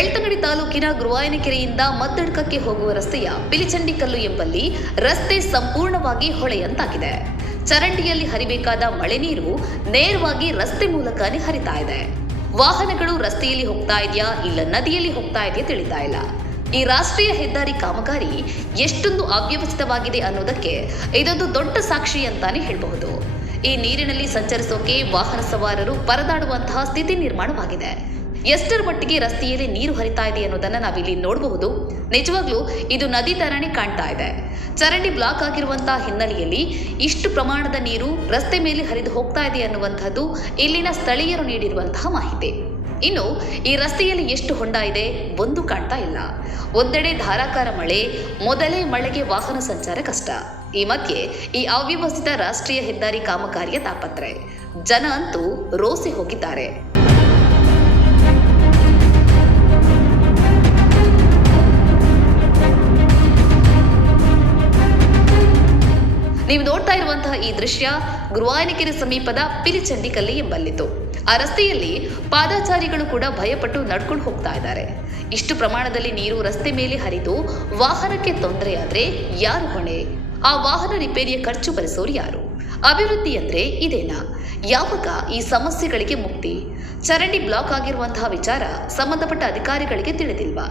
ಬೆಳ್ತಂಗಡಿ ತಾಲೂಕಿನ ಗುರುವಾಯನಕೆರೆಯಿಂದ ಮದ್ದಡ್ಕಕ್ಕೆ ಹೋಗುವ ರಸ್ತೆಯ ಪಿಲಿಚಂಡಿಕಲ್ಲು ಎಂಬಲ್ಲಿ ರಸ್ತೆ ಸಂಪೂರ್ಣವಾಗಿ ಹೊಳೆಯಂತಾಗಿದೆ. ಚರಂಡಿಯಲ್ಲಿ ಹರಿಬೇಕಾದ ಮಳೆ ನೀರು ನೇರವಾಗಿ ರಸ್ತೆ ಮೂಲಕನೇ ಹರಿತಾ ಇದೆ. ವಾಹನಗಳು ರಸ್ತೆಯಲ್ಲಿ ಹೋಗ್ತಾ ಇದೆಯಾ ಇಲ್ಲ ನದಿಯಲ್ಲಿ ಹೋಗ್ತಾ ಇದೆಯಾ ತಿಳಿತಾ ಇಲ್ಲ. ಈ ರಾಷ್ಟ್ರೀಯ ಹೆದ್ದಾರಿ ಕಾಮಗಾರಿ ಎಷ್ಟೊಂದು ಅವ್ಯವಸ್ಥಿತವಾಗಿದೆ ಅನ್ನೋದಕ್ಕೆ ಇದೊಂದು ದೊಡ್ಡ ಸಾಕ್ಷಿ ಅಂತಾನೆ ಹೇಳಬಹುದು. ಈ ನೀರಿನಲ್ಲಿ ಸಂಚರಿಸೋಕೆ ವಾಹನ ಸವಾರರು ಪರದಾಡುವಂತಹ ಸ್ಥಿತಿ ನಿರ್ಮಾಣವಾಗಿದೆ. ಎಷ್ಟರ ಮಟ್ಟಿಗೆ ರಸ್ತೆಯಲ್ಲಿ ನೀರು ಹರಿತಾ ಇದೆ ಅನ್ನೋದನ್ನ ನಾವಿಲ್ಲಿ ನೋಡಬಹುದು. ನಿಜವಾಗ್ಲೂ ಇದು ನದಿ ತರಾನೇ ಕಾಣ್ತಾ ಇದೆ. ಚರಂಡಿ ಬ್ಲಾಕ್ ಆಗಿರುವಂತಹ ಹಿನ್ನೆಲೆಯಲ್ಲಿ ಇಷ್ಟು ಪ್ರಮಾಣದ ನೀರು ರಸ್ತೆ ಮೇಲೆ ಹರಿದು ಹೋಗ್ತಾ ಇದೆ ಅನ್ನುವಂಥದ್ದು ಇಲ್ಲಿನ ಸ್ಥಳೀಯರು ನೀಡಿರುವಂತಹ ಮಾಹಿತಿ. ಇನ್ನು ಈ ರಸ್ತೆಯಲ್ಲಿ ಎಷ್ಟು ಹೊಂಡ ಇದೆ ಒಂದು ಕಾಣ್ತಾ ಇಲ್ಲ. ಒಂದೆಡೆ ಧಾರಾಕಾರ ಮಳೆ, ಮೊದಲೇ ಮಳೆಗೆ ವಾಹನ ಸಂಚಾರ ಕಷ್ಟ. ಈ ಮಧ್ಯೆ ಈ ಅವ್ಯವಸ್ಥಿತ ರಾಷ್ಟ್ರೀಯ ಹೆದ್ದಾರಿ ಕಾಮಗಾರಿಯ ತಾಪತ್ರೆ. ಜನ ಅಂತೂ ರೋಸಿ ಹೋಗಿದ್ದಾರೆ. ನೀವು ನೋಡ್ತಾ ಇರುವಂತಹ ಈ ದೃಶ್ಯ ಗುರುವಾಯನಕೆರೆ ಸಮೀಪದ ಪಿಲಿಚಂಡಿಕಲ್ಲು ಎಂಬಲ್ಲಿತ್ತು. ಆ ರಸ್ತೆಯಲ್ಲಿ ಪಾದಚಾರಿಗಳು ಕೂಡ ಭಯಪಟ್ಟು ನಡ್ಕೊಂಡು ಹೋಗ್ತಾ ಇದ್ದಾರೆ. ಇಷ್ಟು ಪ್ರಮಾಣದಲ್ಲಿ ನೀರು ರಸ್ತೆ ಮೇಲೆ ಹರಿದು ವಾಹನಕ್ಕೆ ತೊಂದರೆಯಾದ್ರೆ ಯಾರು ಹೊಣೆ? ಆ ವಾಹನ ರಿಪೇರಿಯ ಖರ್ಚು ಭರಿಸೋರು ಯಾರು? ಅಭಿವೃದ್ಧಿ ಅಂದ್ರೆ ಇದೇನಾ? ಯಾವಾಗ ಈ ಸಮಸ್ಯೆಗಳಿಗೆ ಮುಕ್ತಿ? ಚರಂಡಿ ಬ್ಲಾಕ್ ಆಗಿರುವಂತಹ ವಿಚಾರ ಸಂಬಂಧಪಟ್ಟ ಅಧಿಕಾರಿಗಳಿಗೆ ತಿಳಿದಿಲ್ವಾ?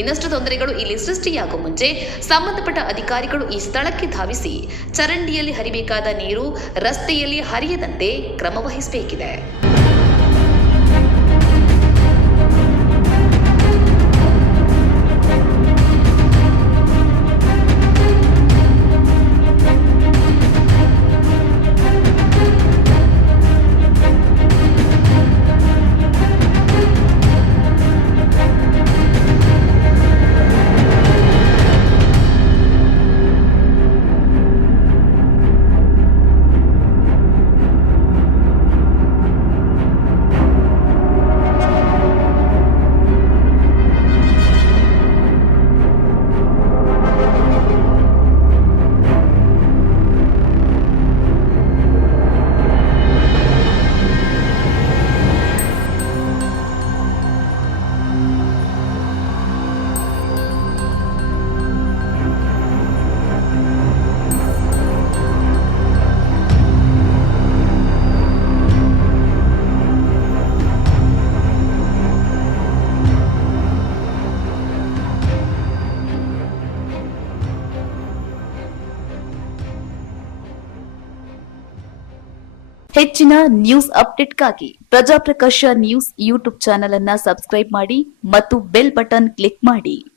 ಇನ್ನಷ್ಟು ತೊಂದರೆಗಳು ಇಲ್ಲಿ ಸೃಷ್ಟಿಯಾಗುವ ಮುಂಚೆ ಸಂಬಂಧಪಟ್ಟ ಅಧಿಕಾರಿಗಳು ಈ ಸ್ಥಳಕ್ಕೆ ಧಾವಿಸಿ ಚರಂಡಿಯಲ್ಲಿ ಹರಿಬೇಕಾದ ನೀರು ರಸ್ತೆಯಲ್ಲಿ ಹರಿಯದಂತೆ ಕ್ರಮ ವಹಿಸಬೇಕಿದೆ. ಹೆಚ್ಚಿನ news ಅಪ್ಡೇಟ್ಗಾಗಿ Prajaprakash news YouTube channel ಅನ್ನು ಸಬ್ಸ್ಕ್ರೈಬ್ ಮಾಡಿ ಮತ್ತು ಬೆಲ್ ಬಟನ್ ಕ್ಲಿಕ್ ಮಾಡಿ.